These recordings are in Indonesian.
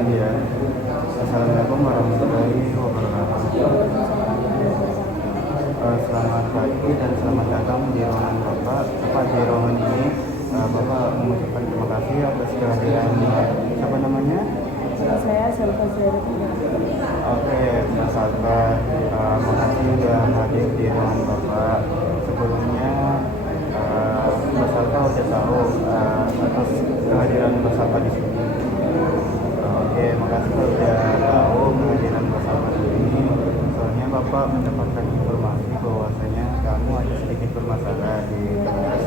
kemudian. Assalamualaikum warahmatullahi wabarakatuh. Selamat pagi dan selamat datang di ruangan Bapak. Di ruangan ini Bapak mengucapkan terima kasih atas kehadirannya. Siapa namanya? Saya Salva Zahra. Oke, Mas Salva, makasih sudah hadir di ruangan Bapak. Sebelumnya Mas Salva udah tahu atas kehadiran Mas Salva di sini. Oke, makasih sudah tahu kehadiran Mas Salva di sini. Soalnya Bapak mendapatkan informasi bahwasanya kamu ada sedikit bermasalah di kelas.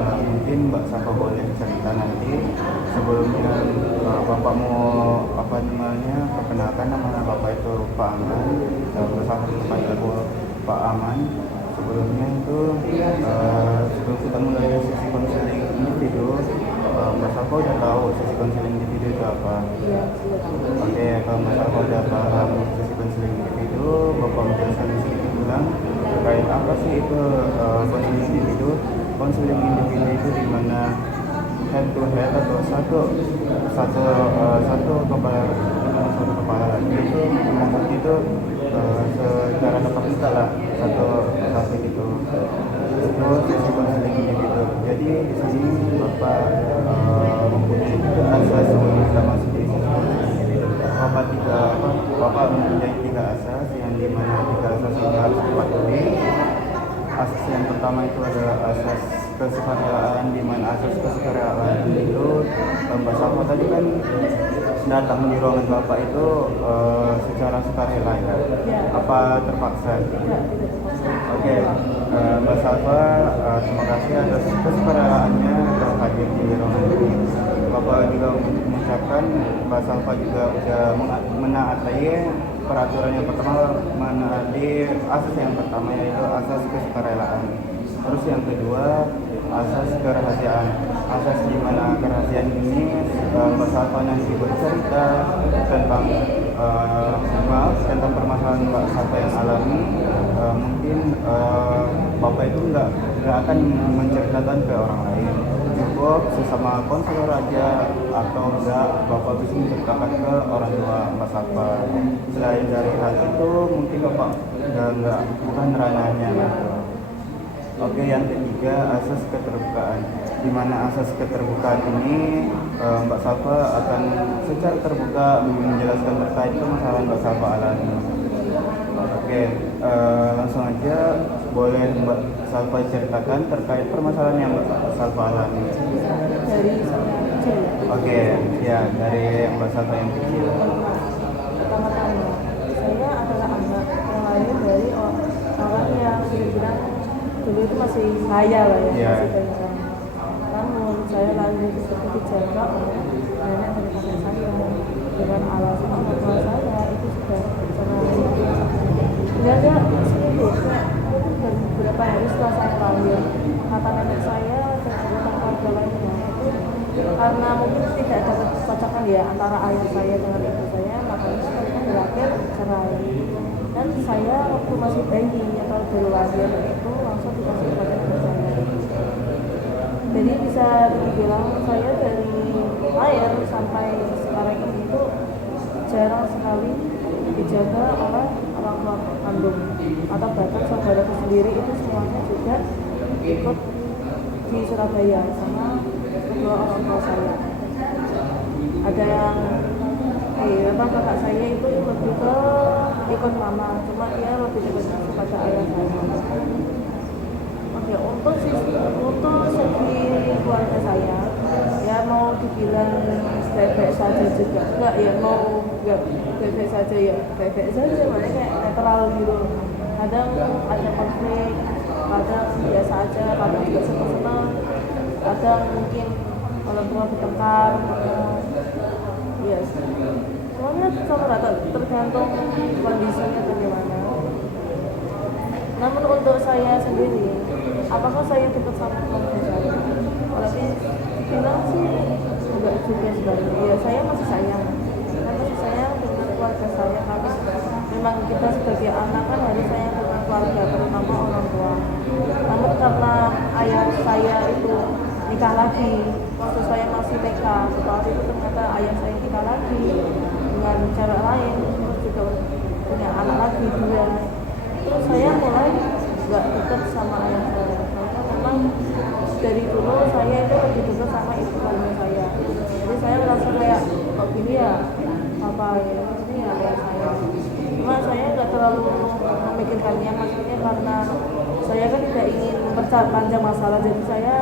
Mungkin Mbak Salva boleh cerita nanti. Sebelumnya Bapak mau perkenalkan nama Bapak itu Pak Aman. Bersama panggil Pak Aman. Sebelumnya itu sebelum kita mulai sesi konseling individu, Mas Salva udah tahu sesi konseling individu itu apa? Iya. Oke, kalau Mas Salva udah paham sesi konseling individu, Bapak menjelaskan sedikit ulang terkait apa sih itu konseling individu. Konseling individu itu di mana head to head atau satu kepala lagi itu maksudnya itu secara tetap muka lah satu gitu. Itu sesi konseling individu. Jadi di sini Bapak mempunyai tiga asas yang masuk di sesi konseling individu. Bapak mempunyai tiga asas yang dimana tiga asas ini harus dipatuhi. Asas yang pertama itu adalah asas kesukarela, di mana asas kesukarela itu Mbak Salva tadi kan datang di ruangan Bapak itu secara sukarela ya? Apa terpaksa? Oke, Mbak Salva terima kasih atas kesukarelaannya telah hadir di ruangan ini. Bapak juga mengucapkan Mbak Salva juga sudah menaati peraturan yang pertama, menaati asas yang pertama yaitu asas kesukarelaan. Terus yang kedua asas kerahasiaan. Asas di mana kerahasiaan ini Mbak Salva nanti bercerita tentang tentang permasalahan Mbak Salva yang alami. Mungkin Bapak itu nggak akan menceritakan ke orang lain. Cukup sesama konselor aja atau enggak Bapak bisa menceritakan ke orang tua Mbak Salva. Selain dari hal itu mungkin Bapak bukan ranahnya gitu. Oke, yang ketiga asas keterbukaan. Di mana asas keterbukaan ini Mbak Salva akan secara terbuka menjelaskan terkait permasalahan Mbak Salva alami. Oke, langsung aja boleh Mbak Salva ceritakan terkait permasalahan yang Mbak Salva alami. Dari saya kecil. Oke, ya dari Mbak Salva yang kecil. Pertama-tama, saya adalah anak yang lahir dari orang yang sudah bilang dulu itu masih saya lah ya, Yeah. masih banyak. Namun saya lahir seperti dijaga oleh nenek dan kakek saya dengan alasan orang tua saya itu sudah sangat tidak ada sedikit dan beberapa hari setelah saya lahir kata nenek saya dan anggota keluarga lainnya itu karena mungkin tidak ada kecocokan ya antara ayah saya dengan ibu saya, makanya mereka berakhir cerai. Dan saya waktu masih bayi atau baru lahir itu langsung dikasih kepada ibu saya. Jadi bisa dibilang saya dari lahir sampai sekarang ini itu jarang sekali dijaga oleh orang tua kandung atau bahkan saudaraku sendiri itu semuanya juga ikut di Surabaya sama kedua orang tua saya. Ada yang kakak saya itu lebih ke ikut mama, cuma dia lebih ikut kepada ayah saya. Oke, untuk segi keluarga saya ya mau dibilang baik-baik saja juga enggak ya, mau enggak baik-baik saja ya baik-baik saja, makanya kayak netral gitu. Kadang ada konflik, kadang biasa aja, kadang juga senang-senang, kadang mungkin orang tua bertengkar, yes. Soalnya sama rata tergantung kondisinya bagaimana. Namun untuk saya sendiri, apakah saya dekat sama keluarga saya? Kalau dibilang sih enggak juga sebenarnya. Ya saya masih sayang dengan keluarga saya karena memang kita sebagai anak kan harus sayang dengan keluarga, terutama orang tua. Namun karena ayah saya itu nikah lagi waktu saya masih TK, setelah itu ternyata ayah saya nikah lagi dengan cewek lain, terus juga punya anak lagi 2. Terus saya mulai nggak dekat sama ayah saya, karena memang dari dulu saya itu lebih dekat sama ibu kandung saya. Jadi saya merasa kayak kok gini ya, apa ya, ini ya ayah saya. Cuma saya nggak terlalu memikirkannya, maksudnya karena saya kan tidak ingin memperpanjang masalah, jadi saya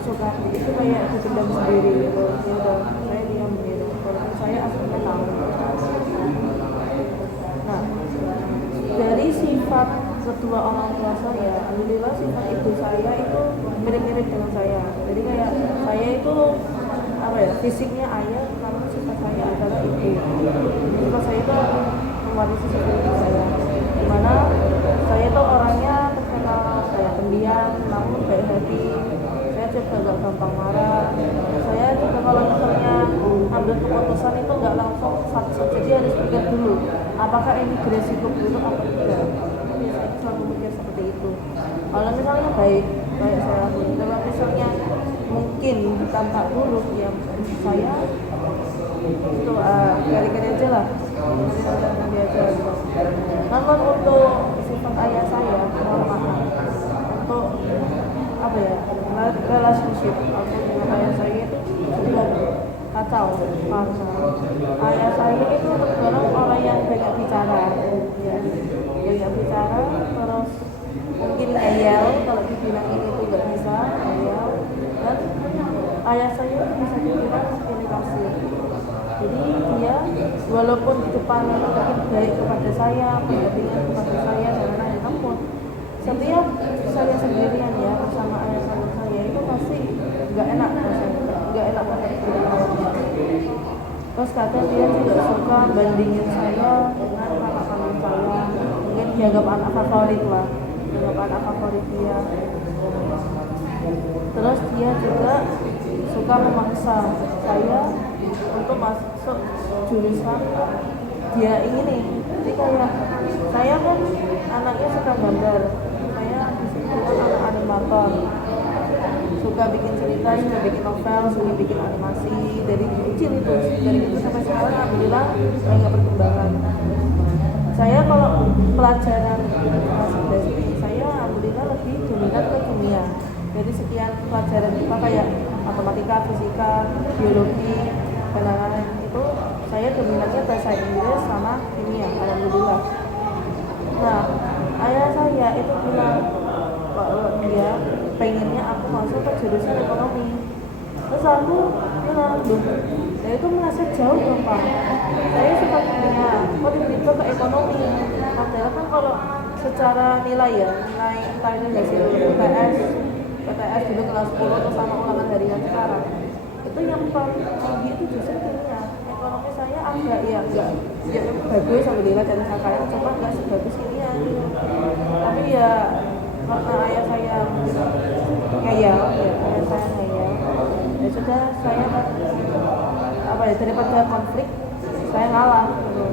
suka itu kayak dipendam sendiri gitu. Ya udah, saya diam gitu. Walaupun saya aslinya tahu. Nah, dari sifat kedua orang tua saya, alhamdulillah sifat ibu saya itu mirip-mirip dengan saya. Jadi kayak saya itu apa ya, fisiknya ayah, namun sifat saya adalah ibu. Sifat saya itu mewarisi seperti itu saya. Dimana saya itu orangnya terkenal kayak pendiam, namun baik hati. Saya juga gak gampang marah. Saya juga kalau misalnya ambil keputusan itu nggak langsung satu, jadi harus pikir dulu apakah ini beresiko dulu atau tidak. Saya selalu mikir seperti itu. Kalau misalnya baik saya lakuin. Kalau misalnya mungkin tampak buruk, ya saya itu kari-kari aja lah, kari aja gitu. Namun untuk sifat ayah saya, mohon maaf, untuk apa ya, relationship aku dengan ayah saya itu juga kacau, karena ayah saya itu orang yang banyak bicara, ya, banyak bicara, terus mungkin ngeyel, kalau dibilang ini tuh nggak bisa ngeyel, dan ayah saya itu bisa dibilang pilih kasih. Jadi dia walaupun di depan mungkin baik kepada saya, pendampingan kepada saya dan lain-lain, namun setiap saya sendirian ya bersama ayah saya itu pasti nggak enak rasanya, nggak enak banget. Terus kadang dia juga suka bandingin saya dengan kakak kandung saya, mungkin dianggap anak favorit lah, dianggap anak favorit dia. Terus dia juga suka memaksa saya untuk masuk jurusan dia ingini. Jadi kayak saya kan anaknya suka gambar, saya disebut anak animator, suka bikin cerita, suka bikin novel, suka bikin animasi dari kecil itu, dari kecil sampai sekarang alhamdulillah banyak perkembangan. Saya kalau pelajaran masuk SD, saya alhamdulillah lebih dominan ke kimia. Jadi sekian pelajaran kita kayak matematika, fisika, biologi, dan lain-lain itu saya dominannya bahasa Inggris sama kimia, alhamdulillah. Nah, ayah saya itu bilang kalau dia pengennya aku masuk ke jurusan ekonomi. Terus aku bilang, saya itu merasa jauh dong Pak, saya suka kimia, kok tiba-tiba ke ekonomi. Padahal kan kalau secara nilai ya, nilai entah ini hasil PTS dulu kelas 10 atau sama ulangan harian sekarang, itu yang paling tinggi itu justru kimia. Ekonomi saya agak ya bagus, alhamdulillah dan sekarang cuma nggak sebagus kimia gitu. Tapi ya karena ayah saya ngeyel, ya sudah, saya apa ya, daripada konflik saya ngalah gitu.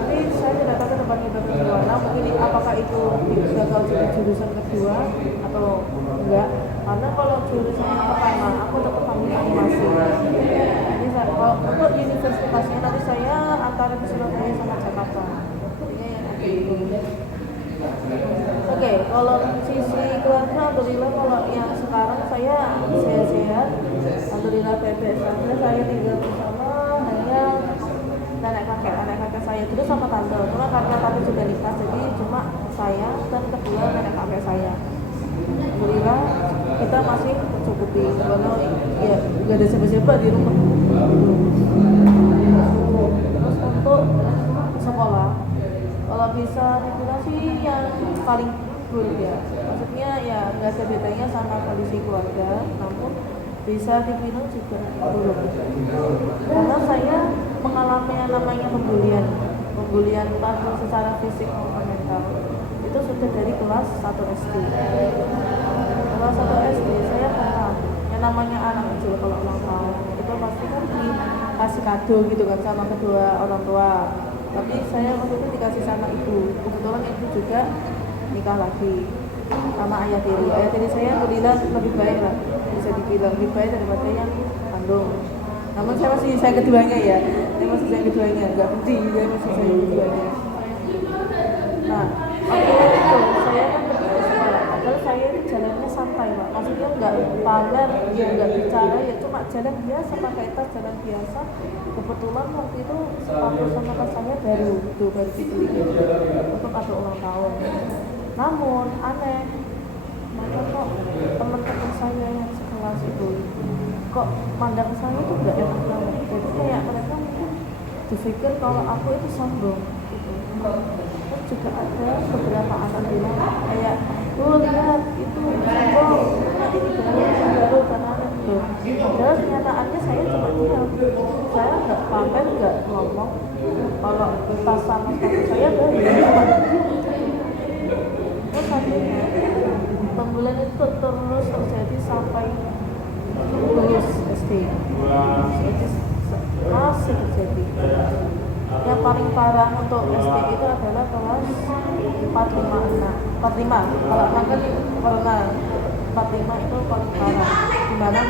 Tapi saya tidak tahu ke depannya bagaimana, mungkin apakah itu gagal jadi jurusan kedua atau enggak, karena kalau jurusan yang pertama aku tetap ambil animasi. Jadi kalau untuk universitasnya nanti saya antara ke Surabaya sama Jakarta, jadinya yang gitu. Oke, kalau sisi keluarga alhamdulillah, kalau yang sekarang saya sehat-sehat, alhamdulillah bebek saja. Saya tinggal bersama hanya nenek kakek saya dulu sama tante, cuma karena tante juga nikah, jadi cuma saya dan kedua nenek kakek saya. Alhamdulillah kita masih mencukupi, karena ya nggak ada siapa-siapa di rumah. Terus untuk sekolah, kalau bisa dibilang sih yang paling buruk ya, maksudnya ya nggak ada bedanya sama kondisi keluarga, namun bisa dibilang juga buruk, karena saya mengalami yang namanya pembulian entah secara fisik maupun mental, itu sudah dari kelas 1 SD. Kelas 1 SD saya pernah yang namanya anak kecil kalau ulang tahun itu pasti kan dikasih kado gitu kan sama kedua orang tua. Tapi saya waktu itu dikasih sama ibu, kebetulan ibu juga nikah lagi sama ayah tiri saya alhamdulillah lebih baik lah, bisa bisa dibilang lebih baik daripada yang di Bandung. Namun saya masih sayang keduanya ya, saya masih sayang keduanya, nggak benci, saya masih sayang keduanya. Nah, akhirnya itu saya kan pergi ke sekolah, padahal saya ini jalannya santai Pak, maksudnya nggak pamer, ya nggak bicara, ya cuma jalan biasa, pakai tas jalan biasa. Kebetulan waktu itu sepatu sama tas saya baru dibeli untuk ada ulang tahun. Namun aneh, maka kok teman-teman saya yang sekelas itu kok mandang saya itu nggak enak banget. Jadi kayak mereka mungkin berpikir kalau aku itu sombong gitu. Terus juga ada beberapa anak bilang kayak, lihat itu sombong, nanti baru karena itu. Padahal kenyataannya saya cuma diam, saya nggak pamer, nggak ngomong. Kalau tas sama sepatu saya baru cuma terus akhirnya pembulian itu terus terjadi sampai lulus SD. Masih terjadi. Yang paling parah untuk SD itu adalah kelas 45. Kalau kan corona 45 itu paling parah. Dimana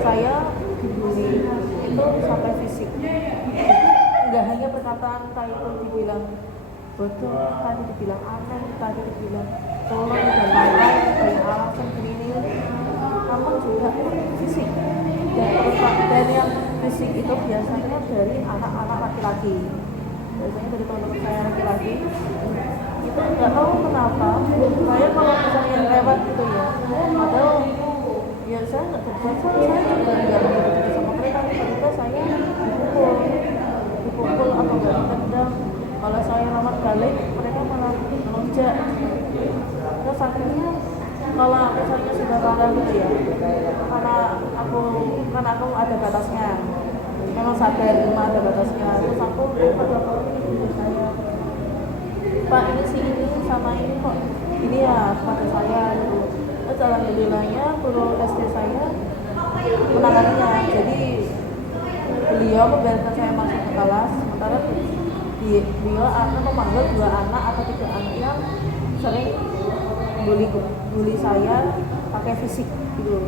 saya dibully itu sampai fisik. Enggak hanya perkataan kayak itu dibilang bodoh, tadi dibilang aneh, tadi dibilang tolong dan lain-lain, kayak alasan ini, namun juga fisik. Dan yang fisik itu biasanya dari anak-anak laki-laki, biasanya dari teman-teman saya laki-laki. Itu nggak tahu kenapa saya kalau misalnya lewat gitu ya, padahal ya saya nggak berbuat salah, saya juga nggak begitu sama mereka, tiba-tiba saya dipukul atau nggak ditendang. Kalau saya lamar balik, mereka malah melonjak. Terus akhirnya kalau misalnya sudah parah gitu ya, karena aku ada batasnya, memang sadar cuma ada batasnya. Terus aku lapor ini saya, Pak ini sih ini sama ini kok ini ya pada saya gitu. Terus alhamdulillahnya guru SD saya menanganinya, jadi beliau membiarkan saya masuk ke kelas, sementara beliau akan memanggil 2 anak atau 3 anak yang sering bully saya pakai fisik gitu.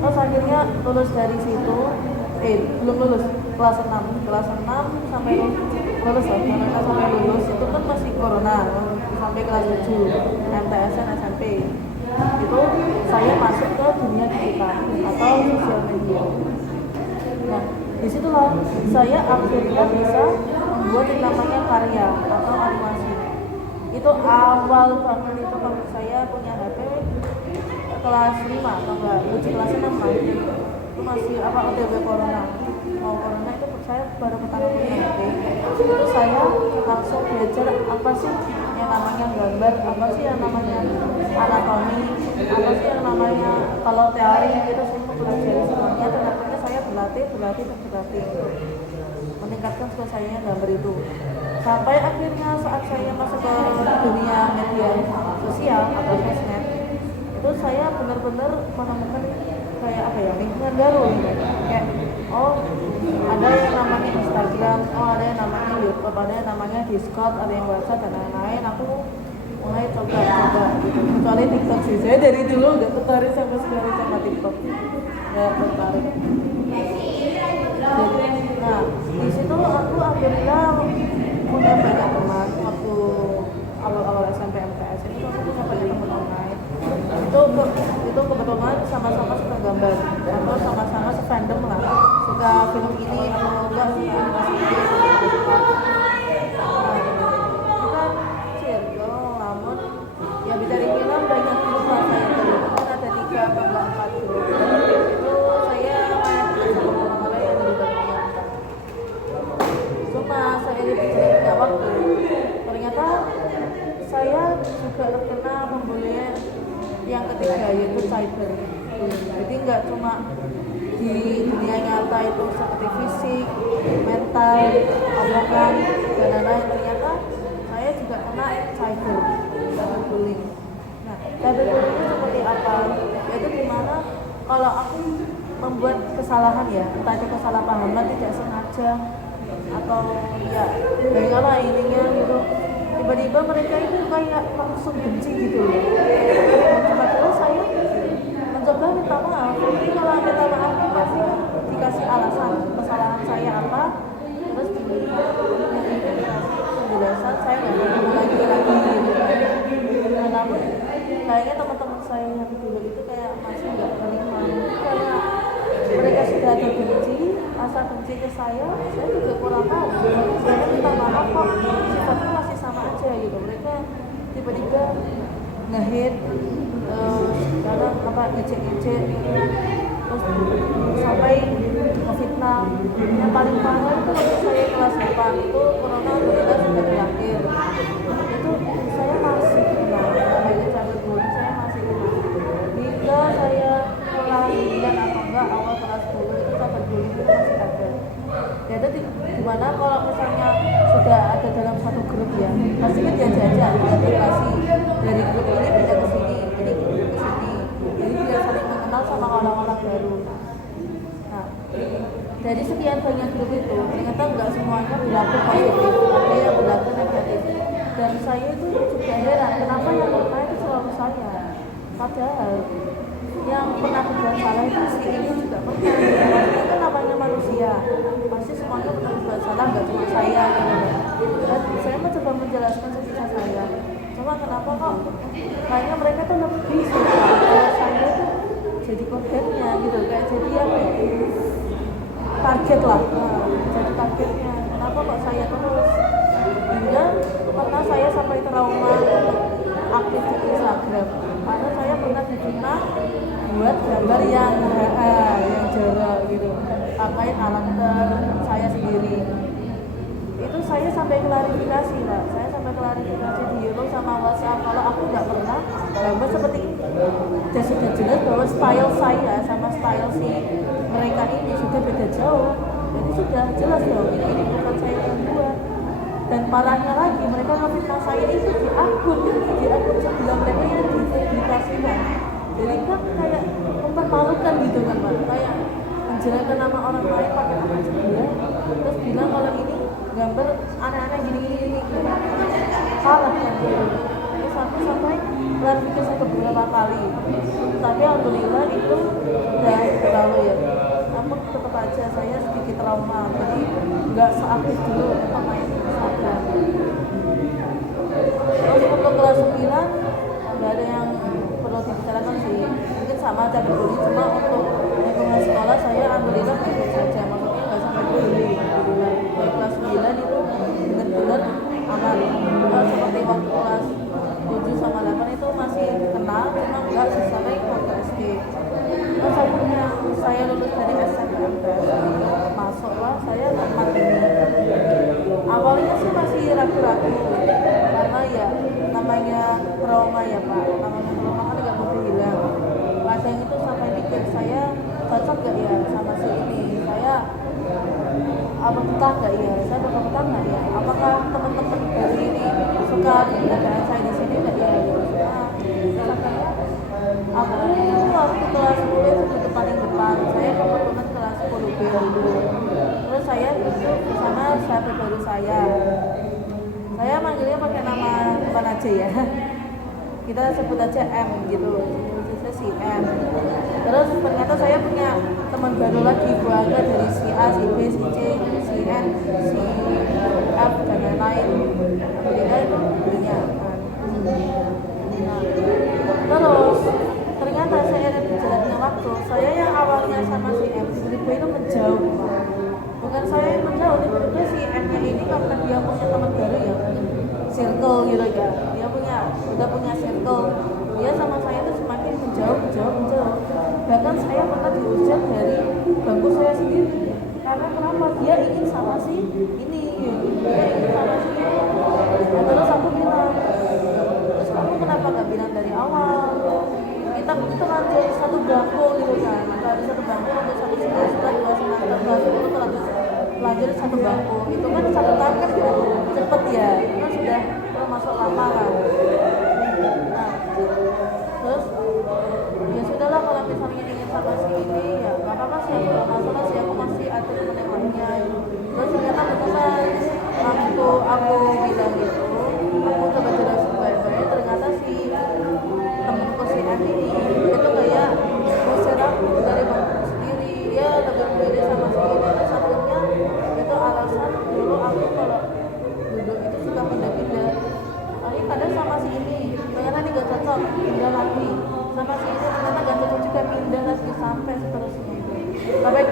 Terus akhirnya lulus dari situ, belum lulus, kelas 6 sampai lulus sampai lulus itu kan masih corona, sampai kelas 7 MTSN SMP itu saya masuk ke dunia digital atau sosial media. Nah disitulah saya akhirnya bisa membuat yang namanya karya atau animasi. Itu awal banget itu kalau saya punya HP kelas 5 atau enggak, uji kelas 6 lah itu masih OTW corona, mau corona itu saya baru pertama punya HP. Itu saya langsung belajar apa sih yang namanya gambar, apa sih yang namanya anatomi, apa sih yang namanya kalau teori itu semua belajar semuanya. Dan akhirnya saya berlatih meningkatkan skill saya gambar itu, sampai akhirnya saat saya masuk ke dunia media sosial atau sosmed itu saya benar-benar menemukan kayak lingkungan baru gitu. Kayak ada yang namanya Instagram, ada yang namanya YouTube, ada yang namanya Discord, ada yang WhatsApp dan lain-lain. Aku mulai coba gitu. Kecuali TikTok sih, saya dari dulu nggak tertarik sampai sekarang sama TikTok, nggak tertarik. Nah di situ aku akhirnya punya banyak teman waktu awal SMP MTS ini. Aku punya banyak teman online. Itu kebetulan sama-sama suka gambar atau sama-sama fandom lah, suka film ini atau enggak sih animasi ini suka. Kita circle, namun ya bicara film banyak film lah saya dulu. Kan ada 3 atau 4 grup. Itu saya main sama orang-orang yang lebih banyak. Cuma saya berjalannya waktu, ternyata saya juga terkena pembulian yang ketiga, yaitu cyber. Jadi nggak cuma di dunia nyata itu seperti fisik, mental, omongan dan lain-lain. Ternyata saya juga kena cyberbullying. Nah, cyberbullying itu seperti apa? Yaitu dimana kalau aku membuat kesalahan ya, entah itu kesalahpahaman tidak sengaja atau ya bagaimana ininya gitu, tiba-tiba mereka itu kayak langsung benci gitu loh. Terus saya mencoba minta maaf. Jadi kalau minta maaf kan pasti dikasih alasan kesalahan saya apa, terus penjelasan saya nggak mau lagi gitu. Nah, namun kayaknya teman-teman saya yang dulu itu kayak masih nggak terima karena mereka sudah ada benci, rasa benci ke saya juga kurang tahu. Saya minta maaf kok sifatnya masih sama aja gitu. Mereka tiba-tiba ngehit, kadang apa ngecek-ngecek, terus sampai ngefitnah. Yang paling parah itu waktu saya kelas 8 itu corona alhamdulillah sudah berakhir. Itu saya masih kena, sampai cabut dulu saya masih kena. Hingga saya mulai bulan atau enggak awal kelas 10 itu cabut dulu itu masih ada. Ya itu dimana kalau misalnya sudah ada dalam satu grup ya, pasti kan diajak komunikasi dari grup ini pindah ke sini, ini ke sini. Jadi dia saling mengenal sama orang-orang baru. Nah, dari sekian banyak grup itu ternyata nggak semuanya berlaku positif, ada yang berlaku negatif. Dan saya itu juga heran kenapa yang kena itu selalu saya. Padahal yang pernah berbuat salah itu si ini juga pernah. Itu namanya manusia, pasti semuanya pernah berbuat salah, nggak cuma saya gitu. Dan saya mencoba menjelaskan sebisa saya. Cuma kenapa kok kayaknya mereka tuh lebih suka kalau saya tuh jadi korbannya gitu, kayak jadi apa? Target lah, jadi targetnya. Kenapa kok saya terus? Hingga pernah saya sampai trauma aktif di Instagram karena saya pernah difitnah buat gambar yang jorok gitu, pakai karakter saya sendiri. Itu saya sampai klarifikasi lah, saya sampai klarifikasi di YouTube sama WhatsApp kalau aku nggak pernah gambar seperti ini. Dan sudah jelas bahwa style saya sama style si mereka ini sudah beda jauh. Jadi sudah jelas dong ini bukan saya yang buat. Dan parahnya lagi mereka ngefitnah saya itu di akun sebelah mereka yang dipublikasikan. Jadi kan kayak mempermalukan gitu kan Pak, kayak menjelekkan nama orang lain pakai akun sebelah, terus bilang kalau ini gambar aneh-aneh gini salah kan gitu. Terus sampai klarifikasi beberapa kali, tapi alhamdulillah itu udah berlalu ya. Namun tetap aja saya sedikit trauma, jadi nggak seaktif dulu untuk main Instagram. Terus untuk kelas 9 nggak ada yang perlu dibicarakan sih, mungkin sama aja berbunyi, cuma untuk lingkungan sekolah saya alhamdulillah baik-baik saja, maksudnya nggak sampai bully. Dari kelas 9 itu benar-benar aman. Kalau seperti waktu kelas 7 sama 8 itu masih kenal, cuma nggak sampai waktu SD. Terus saya lulus dari SNMPTN, masuklah saya tempat ini. Awalnya sih masih ragu-ragu karena ya namanya trauma ya Pak, namanya trauma kan nggak mungkin hilang. Kadang itu sampai mikir saya cocok gak ya sama si ini, saya apa betah gak ya, saya bakal betah gak ya, apakah teman-teman dari ini suka keadaan saya di sini gak ya. Aku waktu kelas 10 itu duduk paling depan, saya kebetulan kelas 10B dulu. Terus saya duduk bersama sahabat baru saya manggilnya pakai nama depan aja ya, kita sebut aja M gitu, saya si M. Terus ternyata saya punya teman baru lagi, keluarga dari si A, si B, si C, si N, si F dan lain-lain. Jadi itu punya. Terus ternyata saya berjalannya waktu, saya yang awalnya sama si M tiba-tiba itu menjauh. Bukan saya yang menjauh, tiba-tiba si M-nya ini karena dia punya teman baru ya, circle gitu ya, dia udah punya circle, dia sama saya itu semakin menjauh. Bahkan saya pernah diusir dari bangku saya sendiri karena kenapa, dia ingin sama si ini, dia ingin sama si ini. Nah, terus aku bilang, terus kamu kenapa gak bilang dari awal, kita terlanjur satu bangku gitu kan, dari satu bangku untuk satu semester, 2 semester, kelas 10 terlanjur satu bangku, itu kan satu tahun kan cepet ya, itu kan sudah masuk lama kan. Nah, terus ya sudahlah kalau misalnya ingin sama si ini ya gak apa-apa sih, aku gak masalah sih, aku masih ada temen yang lainnya. Terus ternyata beneran waktu aku bilang gitu, aku coba jelasin baik-baik, ternyata si temenku si M ini itu kayak ngusir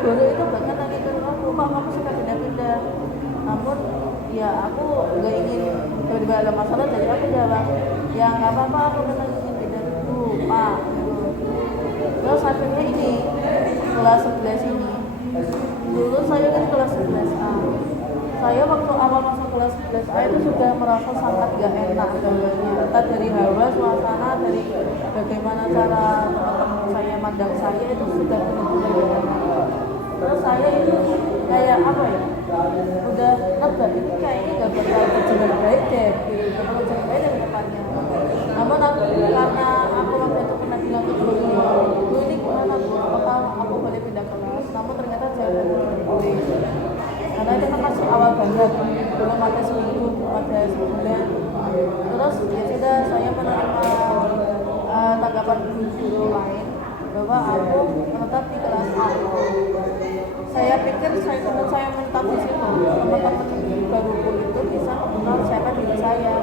guru itu bahkan nanyain aku, Pak kamu suka pindah-pindah. Namun ya aku nggak ingin tiba-tiba ada masalah, jadi aku jawab ya nggak apa-apa, aku memang ingin pindah dulu Pak gitu. Terus akhirnya ini kelas 11 ini, dulu saya kan kelas 11A. Saya waktu awal masuk kelas 11A itu sudah merasa sangat gak enak dengannya, entah dari hawa, suasana, dari bagaimana cara teman-teman saya mandang saya itu sudah benar-benar gak enak. Terus saya itu kayak apa ya, udah nebak ini kayaknya gak bakal berjalan baik deh gitu, gak bakal berjalan baik dari depannya. Namun aku, karena aku waktu itu pernah bilang ke gurunya, Bu ini gimana Bu, apakah aku boleh pindah kelas? Namun ternyata jawabannya boleh, karena itu kan masih awal banget, belum ada seminggu, ada sebulan. Terus ya sudah, saya menerima tanggapan guru lain bahwa aku menetap di kelas A. Saya pikir saya menetap di situ, teman-teman baruku itu bisa mengenal siapa diri saya.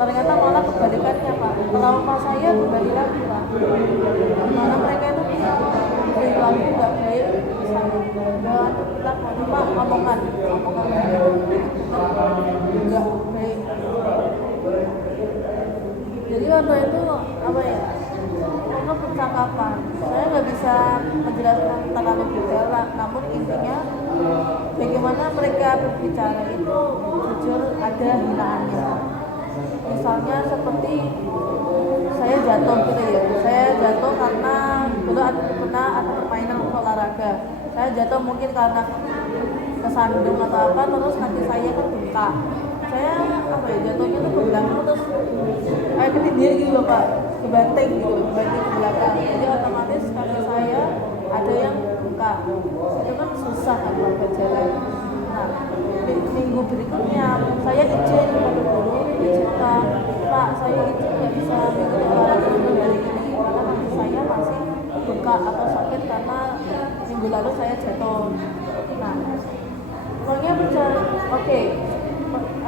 Ternyata malah kebalikannya Pak, trauma saya kembali lagi Pak. Mana mereka itu perilaku nggak baik di saya, dan kita Pak omongan nggak baik. Jadi waktu itu apa ya, untuk percakapan saya nggak bisa menjelaskan terlalu detail lah, namun intinya bagaimana mereka berbicara itu jujur ada hinaannya. Misalnya seperti saya jatuh gitu ya, saya jatuh karena dulu pernah ada permainan olahraga, saya jatuh mungkin karena kesandung atau apa, terus kaki saya kan bengkak, saya apa ya, jatuhnya tuh ke belakang terus kayak ketindir gitu loh Pak, kebanting ke belakang, jadi otomatis kaki saya ada yang bengkak, itu kan susah kan Pak berjalan. Nah minggu berikutnya saya izin kepada guru, diceritakan Pak saya izin nggak bisa mengikuti olahraga dulu hari ini karena kaki saya masih bengkak atau sakit karena minggu lalu saya jatuh. Nah pokoknya berjalan oke.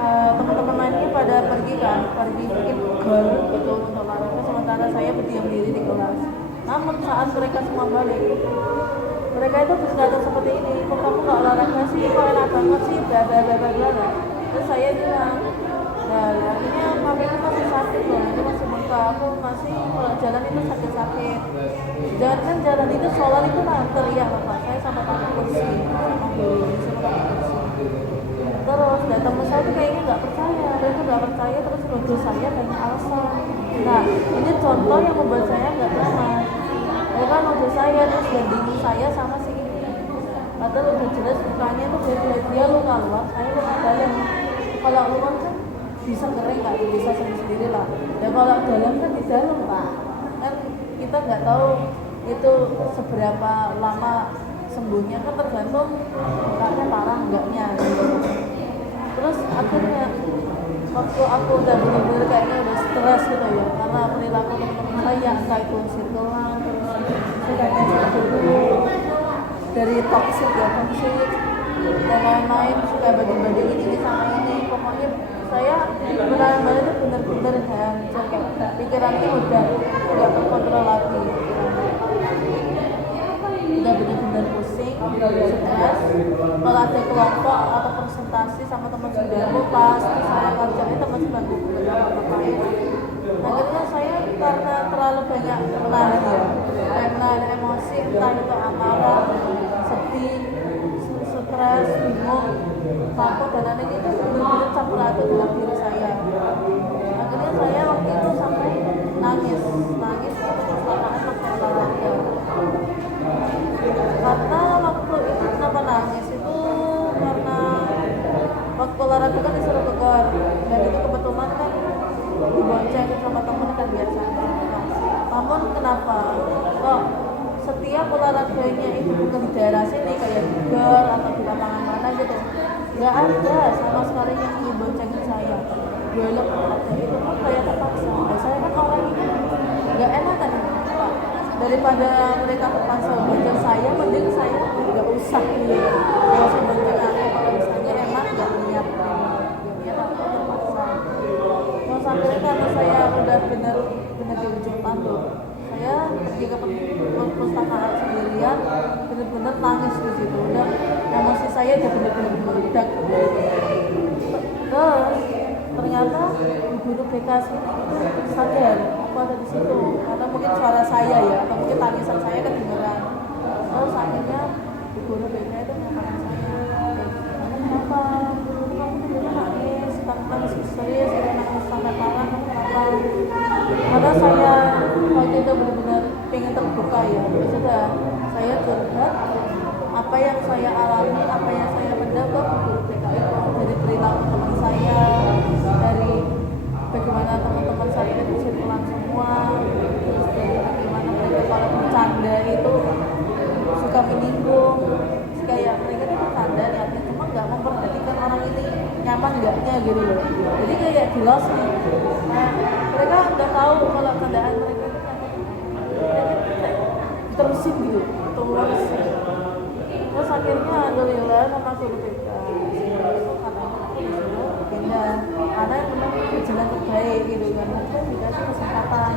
Teman-teman lainnya pada pergi bikin gol gitu untuk olahraga, sementara saya berdiam diri di kelas. Namun saat mereka semua balik, mereka itu berkata seperti ini, kok kamu nggak olahraga sih, kok enak banget sih, bla bla bla bla bla. Terus saya bilang, nah akhirnya kakiku masih sakit loh, itu masih bengkak, aku masih kalau jalan itu sakit-sakit. Jangan kan jalan itu, sholat itu teriak Pak, saya sampai pakai kursi, sama guru disuruh pakai kursi. Terus dan teman saya tuh kayaknya nggak percaya, mereka nggak percaya, terus nuduh saya banyak alasan. Nah ini contoh yang membuat saya nggak nyaman. Mereka nuduh saya terus bandingin saya sama si ini, padahal udah jelas mukanya tuh dia luka luar, saya luka dalam. Kalau luar kan bisa kering nggak, bisa sendiri lah. Dan kalau dalam kan di dalam Pak, kan kita nggak tahu itu seberapa lama sembuhnya, kan tergantung lukanya parah enggaknya gitu. Terus akhirnya waktu aku udah bener-bener kayaknya udah stres gitu ya, karena perilaku teman-teman saya entah itu sirkelan, terus kayaknya dulu dari toksik dan lain-lain, suka banding-bandingin ini sama ini. Pokoknya saya benar-benar itu bener-bener hancur, kayak pikirannya udah nggak terkontrol lagi, udah benar-benar pusing, stres. Kalau ada kelompok atau presentasi sama teman sebangku, pasti saya kerjain teman sebangku nggak apa-apain. Akhirnya saya karena terlalu banyak menahan emosi, entah itu amarah, sedih, stres, bingung, takut dan lain-lain, itu benar-benar campur aduk dalam diri saya. Akhirnya saya waktu itu sampai nangis ke perpustakaan waktu olahraga. Karena waktu itu kenapa nangis itu karena waktu olahraga kan disuruh keluar, dan itu kebetulan kan dibonceng sama temen kan biasanya. Namun kenapa kok setiap olahraganya itu bukan di daerah sini kayak di gor atau di lapangan mana gitu, nggak ada sama sekali yang diboncengin saya. Belok olahraga itu pun kayak terpaksa. Dan saya kan orang ini nggak enak kan Pak, daripada mereka terpaksa bonceng saya, mending saya nggak usah gitu, nggak usah bonceng aku. Kalau misalnya emang nggak niat aku terpaksa. Mau sampai karena saya udah bener di ujung tanduk, saya pergi ke perpustakaan sendirian, bener-bener nangis di situ. guru BK sini itu sadar aku ada di situ karena mungkin suara saya ya atau mungkin tangisan saya kedengeran. Terus akhirnya di guru BK itu mengatakan saya, kamu kenapa? Kamu dulu nangis, nangis serius, nangis sampai parah, kamu kenapa? Karena saya waktu itu benar-benar pengen terbuka ya. Sudah saya curhat apa yang saya alami, apa yang saya mendapat di guru BK itu, dari perilaku teman saya, dari bagaimana teman-teman saya itu sirkulan semua, terus dari bagaimana mereka kalau bercanda itu suka menyinggung, kayak mereka itu bercanda niatnya cuma nggak memperhatikan orang ini nyaman nggaknya gitu loh. Jadi kayak di lost nih. Nah, mereka nggak tahu kalau candaan mereka itu nyaman, terusin gitu, terus. Terus akhirnya alhamdulillah sama guru BK itu katanya aku disuruh pindah karena memang jalan terbaik gitu kan, nanti dikasih kesempatan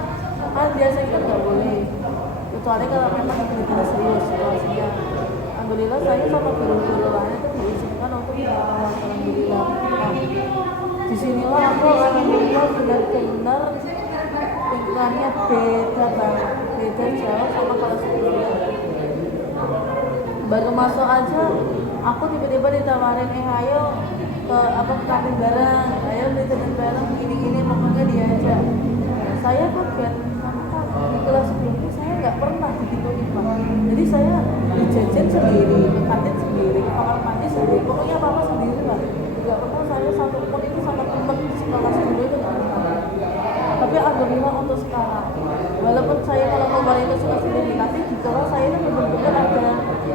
kan biasa itu nggak boleh kecuali kalau memang benar-benar serius situasinya. Alhamdulillah saya sama guru-guru lain itu diizinkan untuk dirawat, alhamdulillah. Nah, disinilah aku alhamdulillah benar-benar lingkungannya beda banget, beda jauh sama kalau sebelumnya. Baru masuk aja aku tiba-tiba ditawarin ayo ke kantin bareng, ayo beli teman bareng gini-gini, pokoknya diajak. Saya kaget karena di kelas sebelumnya saya nggak pernah digituin Pak. Jadi saya dijajan sendiri, ke kantin sendiri, ke kamar mandi sendiri, pokoknya apa-apa sendiri Pak. Nggak pernah saya satu pun itu sama temen sekolah dulu itu nggak pernah. Tapi alhamdulillah untuk sekarang, walaupun saya kalau keluar itu suka sendiri, tapi di kelas saya itu benar-benar ada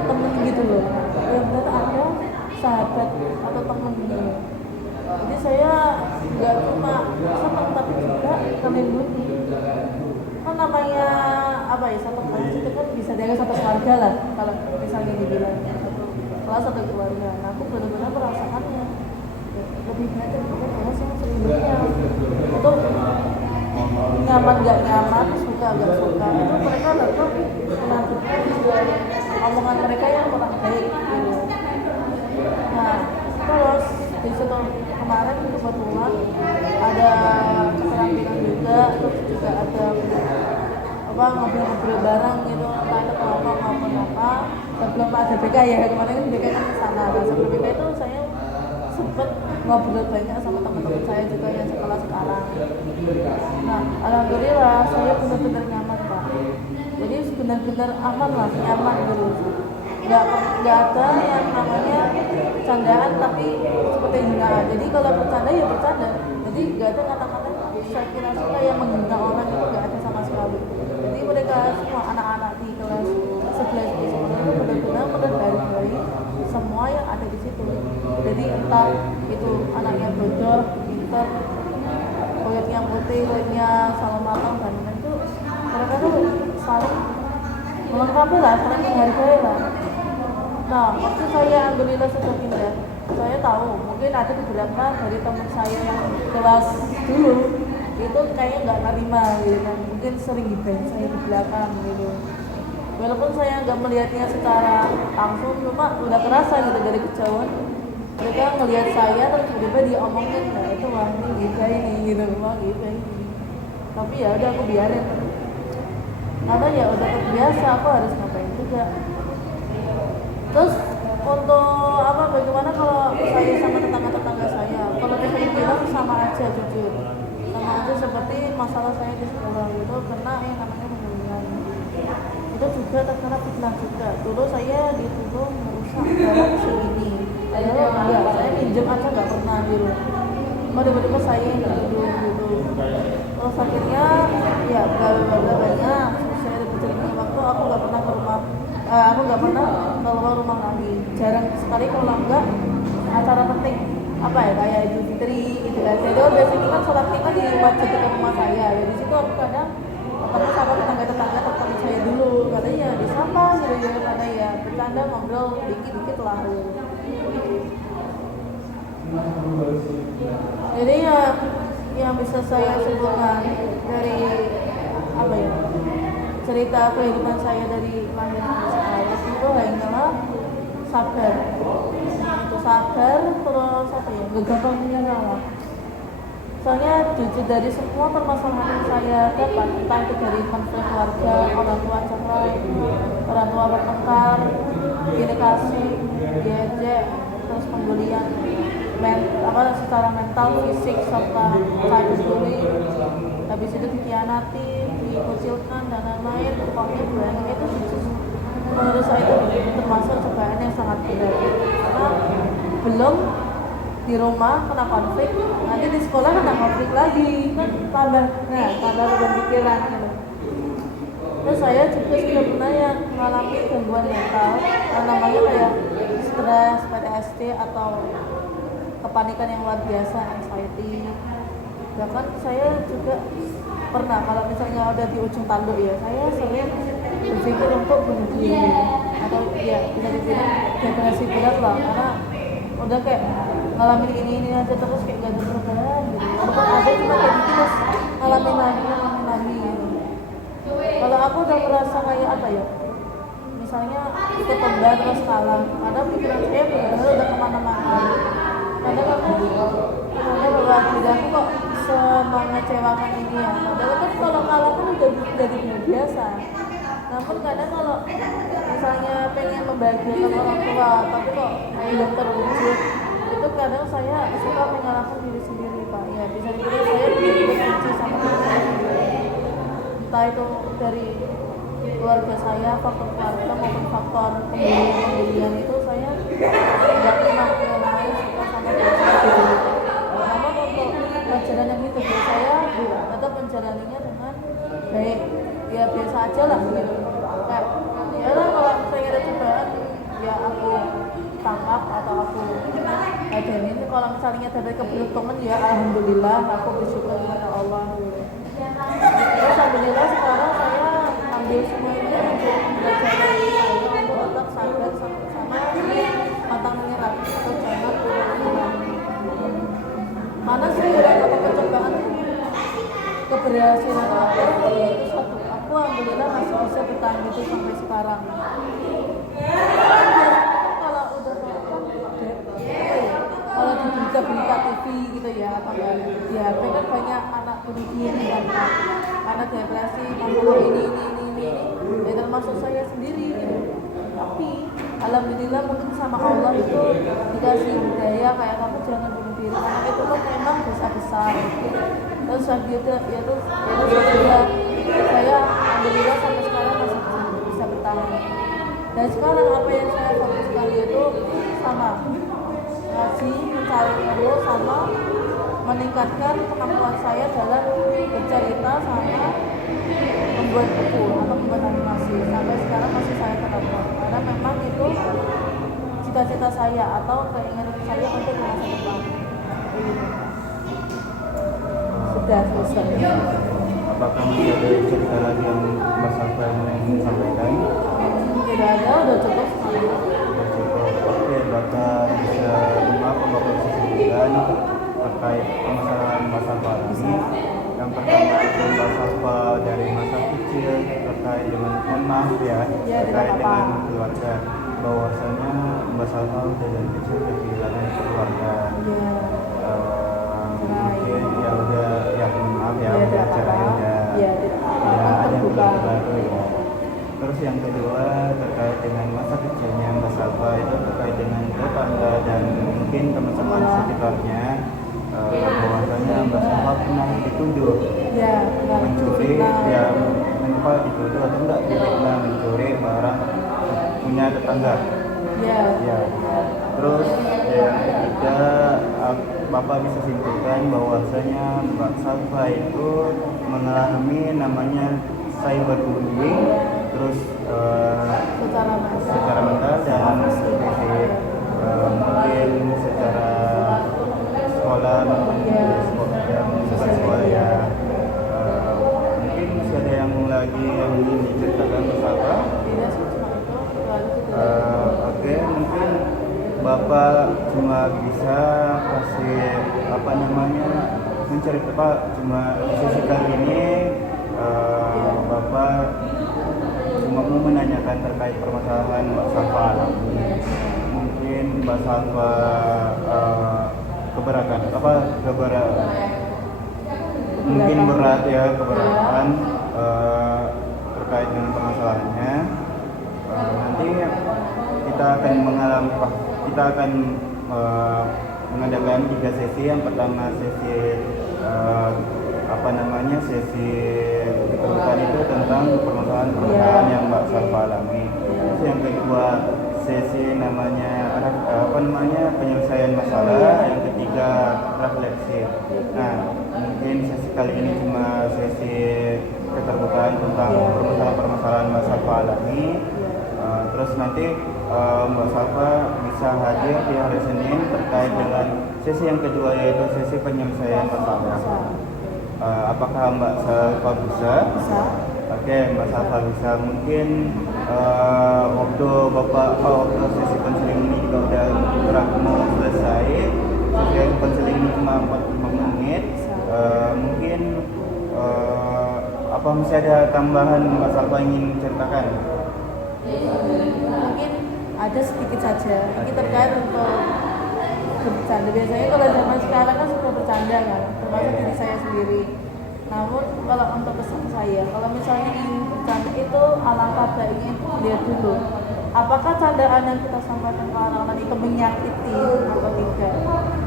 temen gitu loh, benar-benar ada sahabat atau temen gitu loh. Jadi saya nggak cuma senang tapi juga melindungi. Kan namanya apa ya, satu kelas itu kan bisa jaga satu keluarga lah kalau misalnya dibilang satu kelas satu keluarga. Nah aku benar-benar merasakannya lebih baik daripada kelas yang sebelumnya. Itu nyaman gak nyaman, suka gak suka, itu mereka tetap melanjutkan omongan mereka yang kurang baik gitu. Nah terus di situ kemarin kebetulan ada keterampilan juga, terus juga ada ngobrol-ngobrol bareng gitu, entah itu kelompok maupun apa. Sebelum ada BK ya, kemarin kan BK kan kesana. Nah sebelum BK itu saya sempet ngobrol banyak sama teman-teman saya juga yang sekolah sekarang. Nah alhamdulillah saya benar-benar nyaman Pak. Jadi benar-benar aman lah, nyaman gitu. Nggak ada yang namanya candaan tapi seperti hinaan. Jadi kalau bercanda ya bercanda. Jadi nggak ada kata-kata suka yang menghina orang, itu nggak ada sama sekali. Jadi mereka semua anak-anak di kelas 11 itu sebenarnya benar-benar menghargai semua yang ada di situ. Jadi entah itu anaknya bodoh, pinter, kulitnya putih, kulitnya salam matang dan itu mereka tuh saling melengkapi lah, saling menghargai lah. Nah waktu saya alhamdulillah sudah pindah, saya tahu mungkin ada beberapa dari teman saya yang kelas dulu itu kayaknya nggak terima gitu kan, mungkin sering gibahin saya di belakang gitu. Walaupun saya nggak melihatnya secara langsung, cuma udah kerasa gitu dari kejauhan mereka ngelihat saya terus tiba-tiba diomongin, nah itu wah ini giba ini gitu, wah giba ini. Tapi ya udah aku biarin karena ya udah terbiasa, aku harus ngapain juga. Terus untuk apa, bagaimana kalau saya sama tetangga-tetangga saya, kalau saya bilang sama aja, jujur sama aja seperti masalah saya di sekolah itu kena yang namanya pembunuhan. Itu juga terkena fitnah juga. Dulu saya dituduh merusak barang si ini, padahal enggak, saya pinjam aja nggak pernah gitu. Mau tiba-tiba saya yang dituduh gitu. Terus akhirnya ya gagal banyak. Saya bercerita waktu aku nggak pernah ke rumah, aku nggak pernah keluar rumah lagi. Jarang sekali kalau enggak acara penting apa ya, kayak Idul Fitri, Idul Adha. Jadi biasanya kan sholat kita di masjid dekat rumah saya. Ya di situ aku kadang ketemu sama tetangga-tetangga teman saya dulu, katanya disapa gitu ya, karena ya bercanda ngobrol dikit-dikit lah gitu. Jadi ya yang bisa saya sebutkan dari apa ya, cerita kehidupan saya dari lahir sampai sekarang itu hanyalah sabar. Itu sabar, terus apa ya, gak gampang menyerah lah. Soalnya jujur dari semua permasalahan yang saya dapat, entah itu dari konflik keluarga, orang tua cerai, orang tua bertengkar, pilih kasih, diejek, terus pembulian, secara mental, fisik, serta cyberbullying, habis itu dikhianati, dikucilkan dan lain-lain. Pokoknya bayangin itu jujur menurut saya itu termasuk cobaan yang sangat berat, karena belum di rumah kena konflik, nanti di sekolah kena konflik lagi, kan tambah berpikiran gitu. Terus saya juga sudah pernah yang mengalami gangguan mental, namanya kayak stres, PTSD atau kepanikan yang luar biasa, anxiety. Bahkan saya juga pernah kalau misalnya udah di ujung tanduk ya, saya sering berpikir untuk bunuh diri atau ya bisa dibilang depresi berat lah, karena udah kayak ngalamin ini aja terus kayak gak ada perubahan gitu. Walaupun ada cuma kayak gitu terus ngalamin lagi gitu. Kalau aku udah merasa kayak apa ya, misalnya ikut lomba terus kalah, kadang pikiran saya benar-benar udah kemana-mana. Kadang aku kenapa bahwa tidak aku kok semengecewakan ini ya, padahal kan kalau kalah kan udah jadi biasa. Namun kadang kalau misalnya pengen membahagiakan orang tua tapi kok belum terwujud, itu kadang saya suka menyalahkan diri sendiri Pak. Ya bisa dibilang saya begitu benci sama diri saya sendiri. Entah itu dari keluarga saya, faktor keluarga maupun faktor pembulian itu saya tidak pernah mengenai suka sama diri saya sendiri. Namun untuk pelajaran yang itu saya tetap menjalaninya dengan baik, ya biasa aja lah gitu. Kayak ya lah, kalau saya ada cobaan ya aku tangkap atau aku dan ini kalau misalnya dari keberuntungan ya alhamdulillah, aku bersyukur kepada Allah. Terus alhamdulillah sekarang saya ambil semua ini untuk belajar dari saya untuk tetap sabar sama pantang menyerah atau jangan pulang. Mana sih beberapa percobaan keberhasilan aku itu satu, aku alhamdulillah masih bisa bertahan gitu sampai sekarang. Kalau udah kalau di berita TV gitu ya, atau di HP kan banyak anak bunuh diri kan, anak depresi, masalah ini, ya termasuk saya sendiri gitu. Tapi alhamdulillah mungkin sama Allah itu dikasih hidayah kayak kamu jangan bunuh diri, karena itu kan memang dosa besar. Terus saya alhamdulillah sampai sekarang masih bisa bertahan. Dan sekarang apa yang saya fokuskan itu sama ngaji, mencari ilmu, sama meningkatkan kemampuan saya dalam bercerita sama membuat buku atau membuat animasi. Sampai sekarang masih saya terapkan karena memang itu cita-cita saya atau keinginan saya untuk di masa depan. Sudah selesai. Apakah masih ada cerita lagi yang Mas Safa ingin sampaikan? Tidak ada, udah cukup semuanya. Oke, Bapak bisa Bapak bisa sebutkan terkait permasalahan Mas Safa ini. Yang pertama itu Mas Safa dari masa kecil terkait dengan maaf ya, terkait dengan keluarga. Bahwasanya Mbak Safa udah dari kecil kehilangan keluarga. Mungkin ya udah ya maaf ya udah cerai udah ada yang baru ya. Terus yang kedua terkait dengan masa kecilnya Mbak Safa itu terkait dengan tetangga dan mungkin teman-teman sekitarnya, bahwasanya Mbak Safa pernah dituduh mencuri, ya mengapa dituduh atau enggak pernah mencuri barang punya tetangga. Ya. Terus yang ketiga, Bapak bisa simpulkan bahwasanya Mbak Safa itu mengalami namanya cyberbullying, terus secara mental dan fisik, mungkin secara sekolah sekolah ya. Mungkin masih ada yang lagi yang ingin diceritakan Mbak Safa? Oke, mungkin Bapak cuma bisa kasih menceritakan cuma di sesi kali ini Bapak cuma mau menanyakan terkait permasalahan Mbak Safa alami. Mungkin Mbak Safa mungkin keberatan. berat ya, keberatan terkait dengan permasalahannya. Nanti kita akan mengadakan 3 sesi. Yang pertama sesi sesi keterbukaan itu tentang permasalahan yang Mbak Salva alami. Terus yang kedua sesi penyelesaian masalah. Yang ketiga refleksi. Nah, mungkin sesi kali ini cuma sesi keterbukaan tentang permasalahan Mbak Salva alami. Terus nanti Mbak Salva bisa hadir di hari Senin terkait dengan sesi yang kedua, yaitu sesi penyelesaian masalah. Apakah Mbak Salva bisa? Bisa. Oke, Mbak Salva bisa. Mungkin waktu sesi konseling ini juga udah mau selesai. Sesi konseling ini cuma 45 menit. Mungkin apa masih ada tambahan Mbak Salva ingin ceritakan? Mungkin ada sedikit saja. Ini terkait untuk bercanda. Biasanya kalau zaman sekarang kan suka bercanda kan, termasuk diri saya sendiri. Namun kalau untuk pesan saya, kalau misalnya ingin bercanda itu alangkah baiknya lihat dulu apakah candaan yang kita sampaikan ke anak-anak itu menyakiti atau tidak.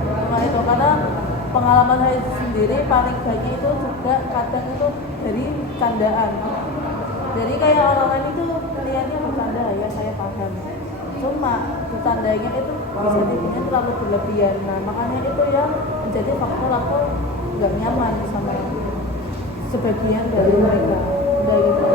Cuma itu, karena pengalaman saya sendiri paling banyak itu juga kadang itu dari candaan. Jadi kayak orang-orang itu kelihatannya bercanda, ya saya paham. Cuma bercandanya itu bisa dibikin terlalu berlebihan. Nah makanya itu yang menjadi faktor aku nggak nyaman sama sebagian dari mereka. Udah gitu.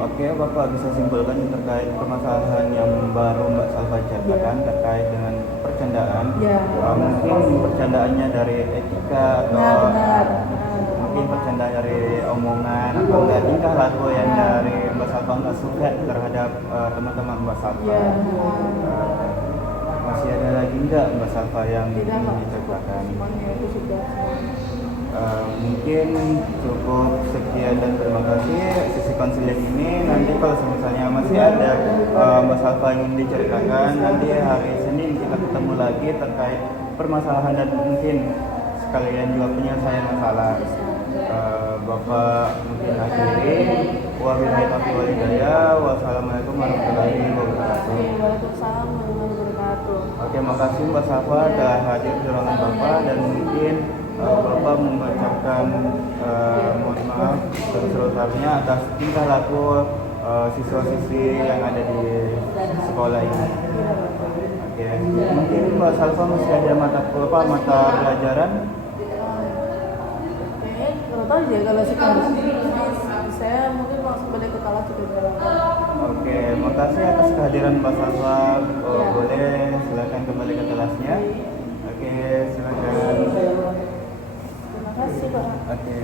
Oke, Bapak bisa simpulkan terkait permasalahan yang baru Mbak Salva ceritakan terkait dengan percandaan. Ya. Mungkin percandaannya dari etika atau Benar. mungkin percandaan dari omongan atau enggak tingkah laku yang dari Mbak Salva nggak suka terhadap teman-teman Mbak Salva. Ya. Masih ada lagi nggak Mbak Salva yang Tidak, ingin Pak. diceritakan? Semuanya itu sudah. Mungkin cukup sekian dan terima kasih sesi konseling ini. Nanti kalau misalnya masih ada Mbak Salva ingin diceritakan, nanti hari Senin kita ketemu lagi terkait permasalahan dan mungkin sekalian juga penyelesaian masalah. Bapak mungkin akhiri. Wabillahi taufiq wal hidayah. Wassalamualaikum warahmatullahi wabarakatuh. Waalaikumsalam warahmatullahi wabarakatuh. Oke, makasih Mbak Salva telah hadir di ruangan Bapak, dan mungkin Bapak mengucapkan mohon maaf sebesar-besarnya atas tingkah laku siswa-siswi yang ada di sekolah ini. Oke, mungkin Mbak Salva masih ada mata pelajaran? Kalau tahu ya kalau saya mungkin langsung balik ke kelas juga. Oke, makasih atas kehadiran Mbak Salva. Boleh silakan kembali ke kelasnya. Oke, silakan. Terima kasih Pak. Oke.